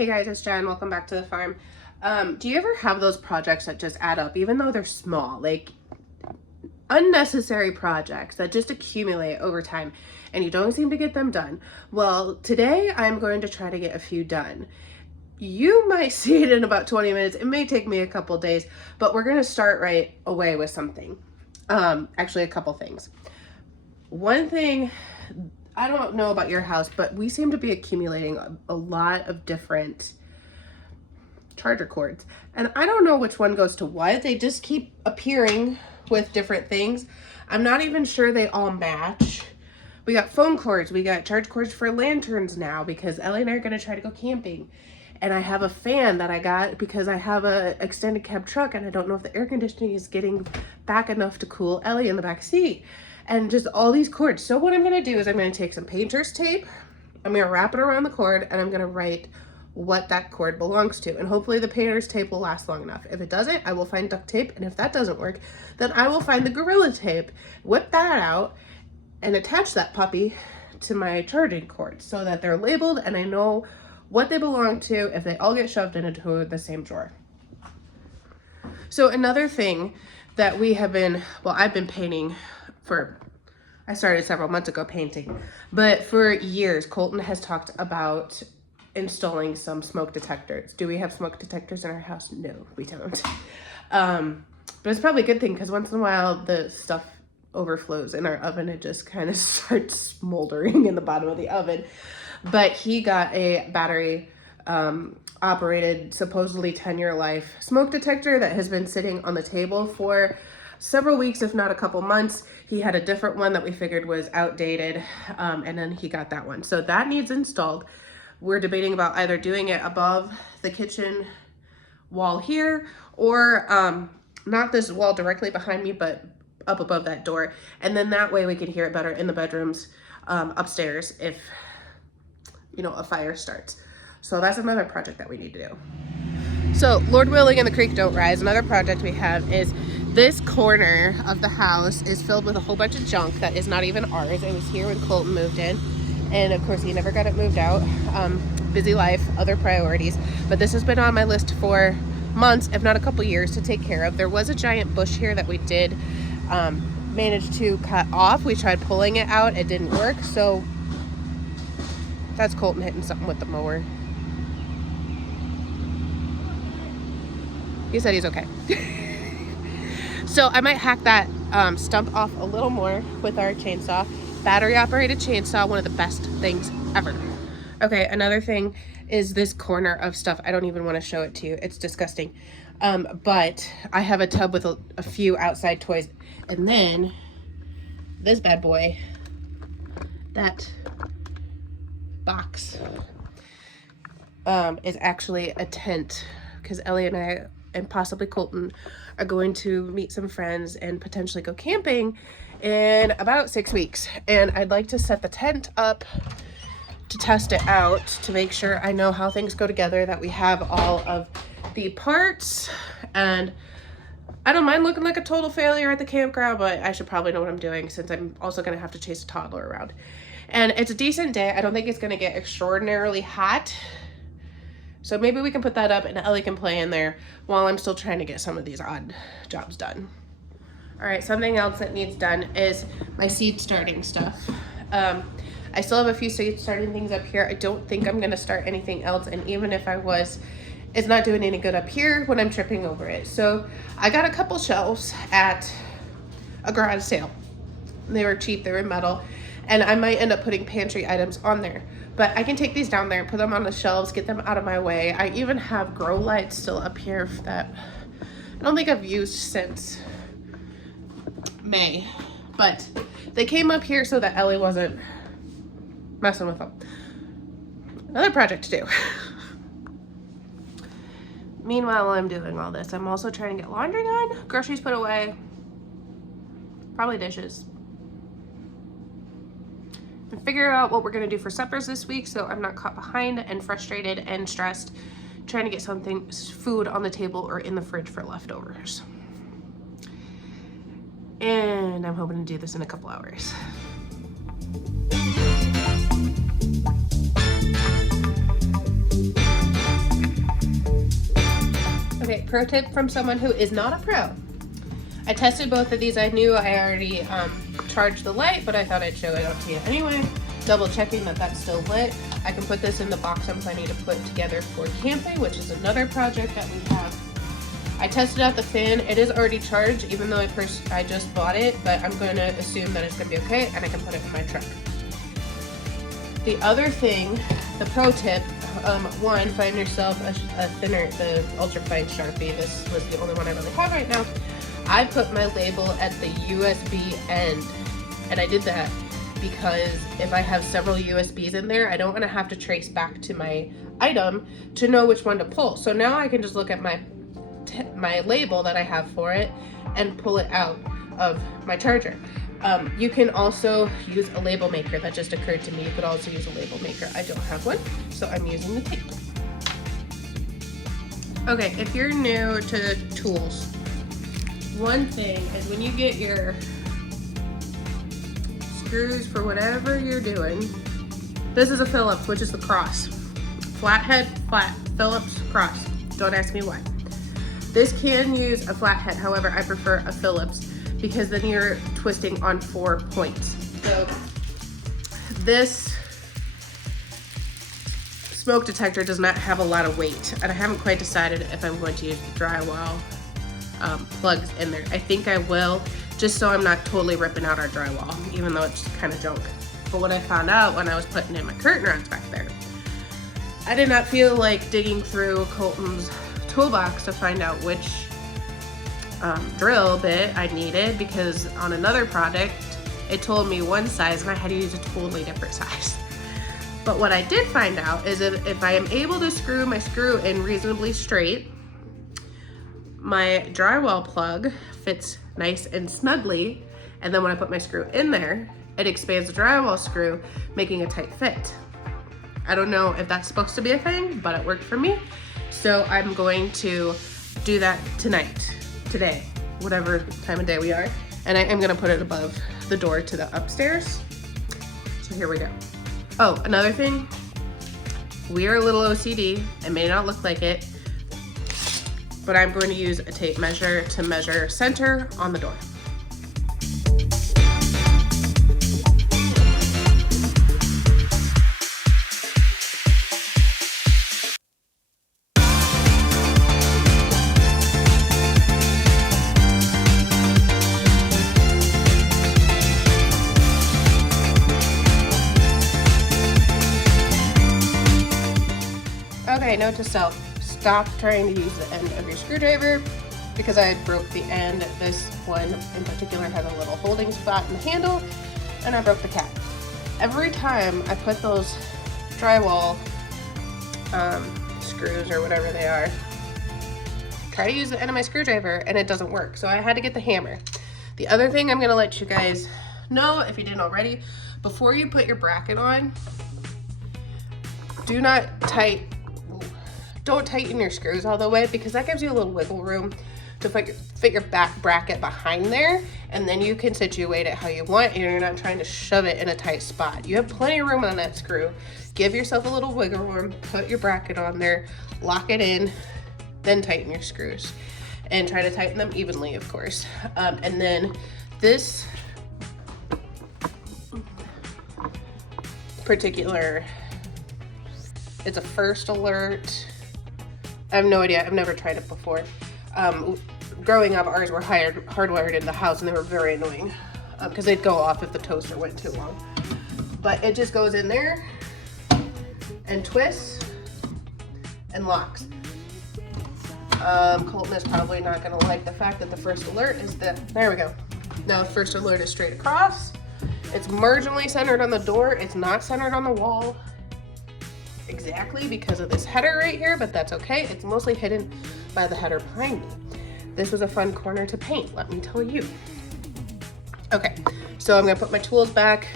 Hey guys, it's Jen. Welcome back to the farm. Do you ever have those projects that just add up, even though they're small, like unnecessary projects that just accumulate over time and you don't seem to get them done? Well, today I'm going to try to get a few done. You might see it in about 20 minutes. It may take me a couple days, but we're going to start right away with something. Actually, a couple things. One thing, I don't know about your house, but we seem to be accumulating a lot of different charger cords. And I don't know which one goes to what. They just keep appearing with different things. I'm not even sure they all match. We got phone cords. We got charge cords for lanterns now because Ellie and I are going to try to go camping. And I have a fan that I got because I have a extended cab truck and I don't know if the air conditioning is getting back enough to cool Ellie in the back seat. And just all these cords. So what I'm going to do is I'm going to take some painter's tape. I'm going to wrap it around the cord and I'm going to write what that cord belongs to. And hopefully the painter's tape will last long enough. If it doesn't, I will find duct tape. And if that doesn't work, then I will find the Gorilla Tape, whip that out, and attach that puppy to my charging cord so that they're labeled and I know what they belong to if they all get shoved into the same drawer. So another thing that we have been, well, I've been painting I started several months ago painting, but for years, Colton has talked about installing some smoke detectors. Do we have smoke detectors in our house? No, we don't. But it's probably a good thing because once in a while the stuff overflows in our oven. It just kind of starts smoldering in the bottom of the oven. But he got a battery operated, supposedly 10-year life smoke detector that has been sitting on the table for several weeks, if not a couple months. He had a different one that we figured was outdated, and then he got that one. So that needs installed. We're debating about either doing it above the kitchen wall here, or not this wall directly behind me, but up above that door. And then that way we can hear it better in the bedrooms upstairs if, you know, a fire starts. So that's another project that we need to do. So Lord willing and the creek don't rise, another project we have is this corner of the house is filled with a whole bunch of junk that is not even ours. It was here when Colton moved in. And of course he never got it moved out. Busy life, other priorities. But this has been on my list for months, if not a couple years, to take care of. There was a giant bush here that we did manage to cut off. We tried pulling it out. It didn't work. So that's Colton hitting something with the mower. He said he's okay. So I might hack that stump off a little more with our chainsaw. Battery operated chainsaw, one of the best things ever. Okay, another thing is this corner of stuff. I don't even want to show it to you. It's disgusting. But I have a tub with a few outside toys. And then this bad boy, that box is actually a tent because Ellie and I and possibly Colton are going to meet some friends and potentially go camping in about 6 weeks. And I'd like to set the tent up to test it out to make sure I know how things go together, that we have all of the parts. And I don't mind looking like a total failure at the campground, but I should probably know what I'm doing since I'm also going to have to chase a toddler around. And it's a decent day. I don't think it's going to get extraordinarily hot. So maybe we can put that up and Ellie can play in there while I'm still trying to get some of these odd jobs done. All right, something else that needs done is my seed starting stuff. I still have a few seed starting things up here. I don't think I'm gonna start anything else, and even if I was, it's not doing any good up here when I'm tripping over it. So I got a couple shelves at a garage sale. They were cheap, they were metal, and I might end up putting pantry items on there. But I can take these down there and put them on the shelves, get them out of my way. I even have grow lights still up here that I don't think I've used since May. But they came up here so that Ellie wasn't messing with them. Another project to do. Meanwhile, while I'm doing all this, I'm also trying to get laundry done, groceries put away, probably dishes. And figure out what we're gonna do for suppers this week so I'm not caught behind and frustrated and stressed trying to get food on the table or in the fridge for leftovers. And I'm hoping to do this in a couple hours. pro tip from someone who is not a pro. I tested both of these. I knew I already charged the light, but I thought I'd show it up to you anyway. Double checking that that's still lit. I can put this in the box I'm planning to put together for camping, which is another project that we have. I tested out the fan. It is already charged, even though I just bought it, but I'm going to assume that it's going to be okay, and I can put it in my truck. The other thing, the pro tip, one, find yourself a thinner, the ultra fine Sharpie. This was the only one I really have right now. I put my label at the USB end, and I did that because if I have several USBs in there, I don't want to have to trace back to my item to know which one to pull. So now I can just look at my label that I have for it and pull it out of my charger. You can also use a label maker. That just occurred to me. You could also use a label maker. I don't have one, so I'm using the tape. Okay, if you're new to tools, one thing is when you get your screws for whatever you're doing, this is a Phillips, which is the cross. Flathead, flat, Phillips, cross. Don't ask me why. This can use a flathead, however, I prefer a Phillips because then you're twisting on 4 points. So this smoke detector does not have a lot of weight, and I haven't quite decided if I'm going to use the drywall plugs in there. I think I will, just so I'm not totally ripping out our drywall, even though it's kind of junk. But what I found out when I was putting in my curtain rods back there, I did not feel like digging through Colton's toolbox to find out which drill bit I needed, because on another project it told me one size and I had to use a totally different size. But what I did find out is if I am able to screw my screw in reasonably straight, my drywall plug fits nice and snugly, and then when I put my screw in there, it expands the drywall screw, making a tight fit. I don't know if that's supposed to be a thing, but it worked for me. So I'm going to do that today, whatever time of day we are. And I am gonna put it above the door to the upstairs. So here we go. Oh, another thing, we are a little OCD. It may not look like it, but I'm going to use a tape measure to measure center on the door. Okay, note to self, stop trying to use the end of your screwdriver because I broke the end. This one in particular had a little holding spot in the handle and I broke the cap. Every time I put those drywall screws or whatever they are, try to use the end of my screwdriver and it doesn't work. So I had to get the hammer. The other thing I'm gonna let you guys know, if you didn't already, before you put your bracket on, don't tighten your screws all the way, because that gives you a little wiggle room to fit your back bracket behind there, and then you can situate it how you want and you're not trying to shove it in a tight spot. You have plenty of room on that screw. Give yourself a little wiggle room, put your bracket on there, lock it in, then tighten your screws. And try to tighten them evenly, of course. And then this particular, it's a first alert. I have no idea, I've never tried it before. Growing up, ours were hardwired in the house and they were very annoying because they'd go off if the toaster went too long. But it just goes in there and twists and locks. Colton is probably not gonna like the fact that the first alert is there we go. Now the first alert is straight across. It's marginally centered on the door. It's not centered on the wall exactly because of this header right here, but that's okay. It's mostly hidden by the header behind me. This was a fun corner to paint, let me tell you. Okay, so I'm gonna put my tools back.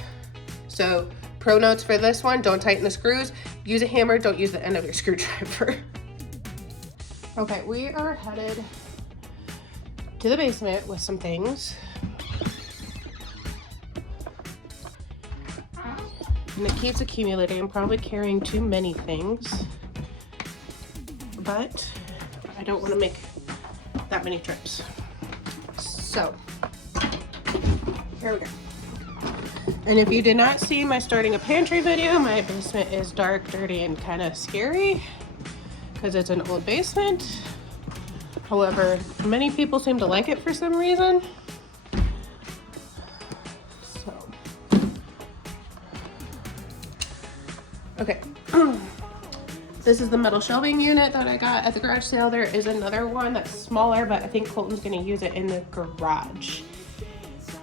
So pro notes for this one, don't tighten the screws. Use a hammer, don't use the end of your screwdriver. Okay, we are headed to the basement with some things. And it keeps accumulating. I'm probably carrying too many things, but I don't want to make that many trips. So here we go. And if you did not see my starting a pantry video, my basement is dark, dirty, and kind of scary because it's an old basement. However, many people seem to like it for some reason. So, okay. This is the metal shelving unit that I got at the garage sale. There is another one that's smaller, but I think Colton's gonna use it in the garage.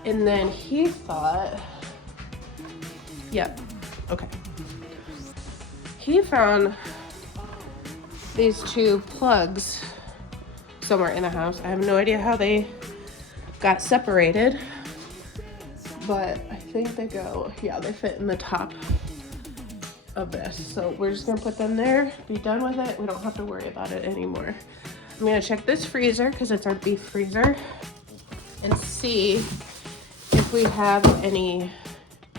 And then he thought, okay. He found these two plugs somewhere in the house. I have no idea how they got separated, but I think they go, they fit in the top of this. So we're just gonna put them there, be done with it. We don't have to worry about it anymore. I'm gonna check this freezer because it's our beef freezer and see if we have any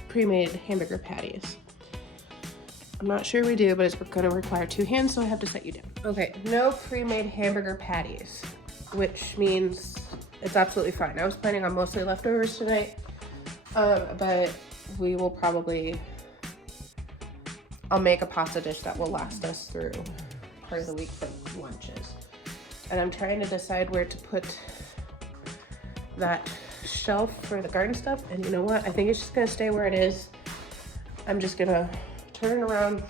pre-made hamburger patties. I'm not sure we do, but it's gonna require 2 hands, so I have to set you down. Okay, no pre-made hamburger patties, which means it's absolutely fine. I was planning on mostly leftovers tonight, but we will probably, I'll make a pasta dish that will last us through part of the week for lunches. And I'm trying to decide where to put that shelf for the garden stuff. And you know what? I think it's just gonna stay where it is. I'm just gonna turn it around,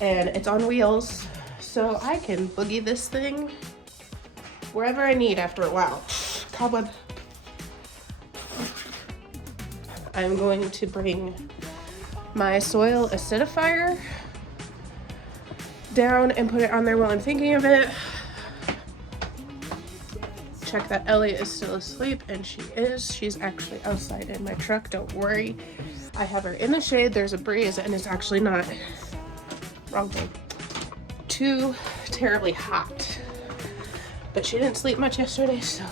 and it's on wheels, so I can boogie this thing wherever I need after a while. Cobweb. I'm going to bring my soil acidifier down and put it on there while I'm thinking of it. Check that Ellie is still asleep, and she is. She's actually outside in my truck, don't worry. I have her in the shade, there's a breeze, and it's actually not, wrong thing, too terribly hot. But she didn't sleep much yesterday, so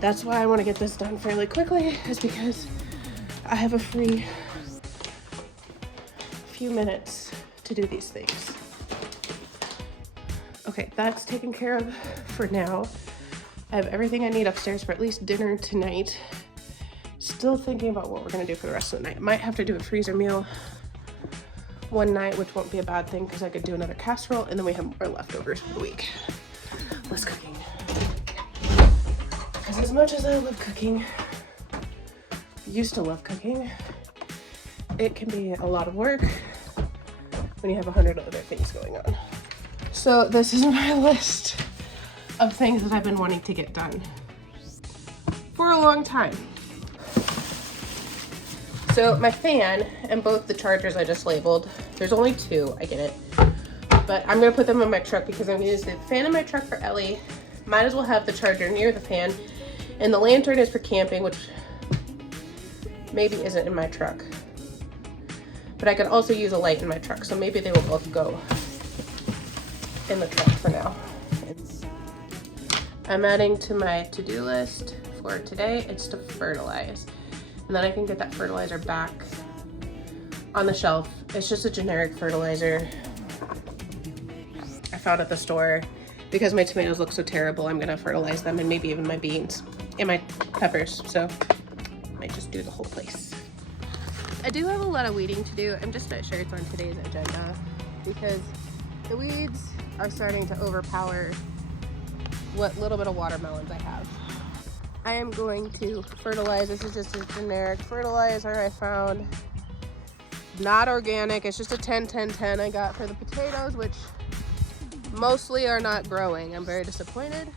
that's why I want to get this done fairly quickly, is because I have a free few minutes to do these things. Okay, that's taken care of for now. I have everything I need upstairs for at least dinner tonight. Still thinking about what we're gonna do for the rest of the night. Might have to do a freezer meal one night, which won't be a bad thing because I could do another casserole, and then we have more leftovers for the week. Less cooking. Because as much as I love cooking, used to love cooking, it can be a lot of work when you have 100 other things going on. So this is my list of things that I've been wanting to get done for a long time. So my fan and both the chargers I just labeled, there's only 2, I get it, but I'm gonna put them in my truck because I'm gonna use the fan in my truck for Ellie. Might as well have the charger near the fan, and the lantern is for camping, which maybe isn't in my truck, but I could also use a light in my truck, so maybe they will both go in the truck for now. I'm adding to my to-do list for today, it's to fertilize. And then I can get that fertilizer back on the shelf. It's just a generic fertilizer I found at the store. Because my tomatoes look so terrible, I'm gonna fertilize them, and maybe even my beans and my peppers. So I might just do the whole place. I do have a lot of weeding to do. I'm just not sure it's on today's agenda because the weeds are starting to overpower what little bit of watermelons I have. I am going to fertilize. This is just a generic fertilizer I found. Not organic. It's just a 10-10-10 I got for the potatoes, which mostly are not growing. I'm very disappointed,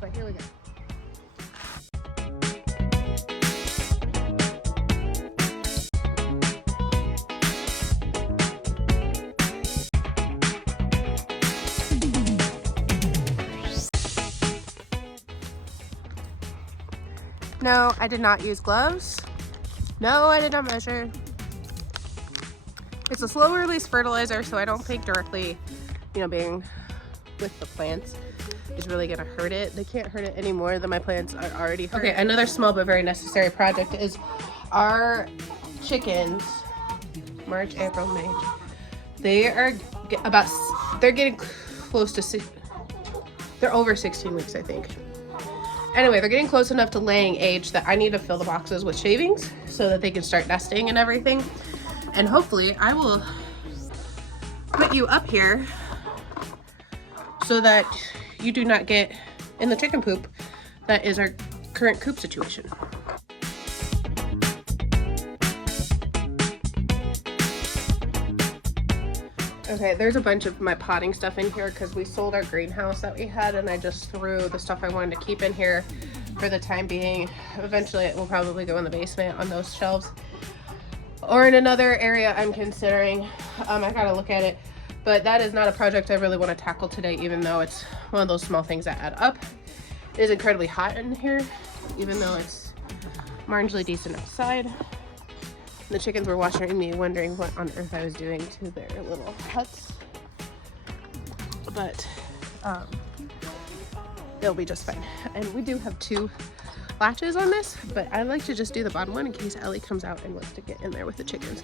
but here we go. No, I did not use gloves. No, I did not measure. It's a slow release fertilizer, so I don't think directly, being with the plants is really gonna hurt it. They can't hurt it any more than my plants are already hurt. Okay, another small but very necessary project is our chickens, March, April, May. They're getting close to They're over 16 weeks, I think. Anyway, they're getting close enough to laying age that I need to fill the boxes with shavings so that they can start nesting and everything. And hopefully I will put you up here so that you do not get in the chicken poop that is our current coop situation. Okay, there's a bunch of my potting stuff in here because we sold our greenhouse that we had, and I just threw the stuff I wanted to keep in here for the time being. Eventually it will probably go in the basement on those shelves or in another area I'm considering. I gotta look at it, but that is not a project I really want to tackle today, even though it's one of those small things that add up. It is incredibly hot in here, even though it's marginally decent outside. The chickens were watching me, wondering what on earth I was doing to their little huts. But they'll be just fine. And we do have 2 latches on this, but I like to just do the bottom one in case Ellie comes out and wants to get in there with the chickens.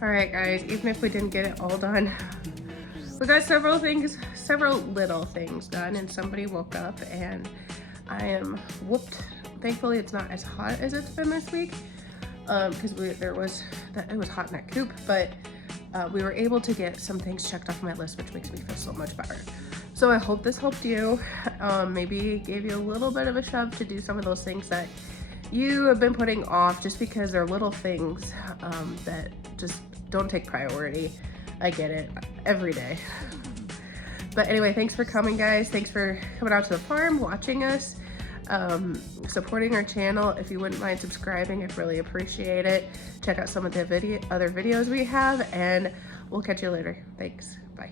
Alright guys, even if we didn't get it all done, we got several little things done, and somebody woke up and I am whooped. Thankfully it's not as hot as it's been this week, because it was hot in that coop, but we were able to get some things checked off my list, which makes me feel so much better. So I hope this helped you, maybe gave you a little bit of a shove to do some of those things that you have been putting off just because they're little things that just don't take priority. I get it every day. But anyway, thanks for coming, guys. Thanks for coming out to the farm, watching us, supporting our channel. If you wouldn't mind subscribing, I'd really appreciate it. Check out some of the other videos we have, and we'll catch you later. Thanks. Bye.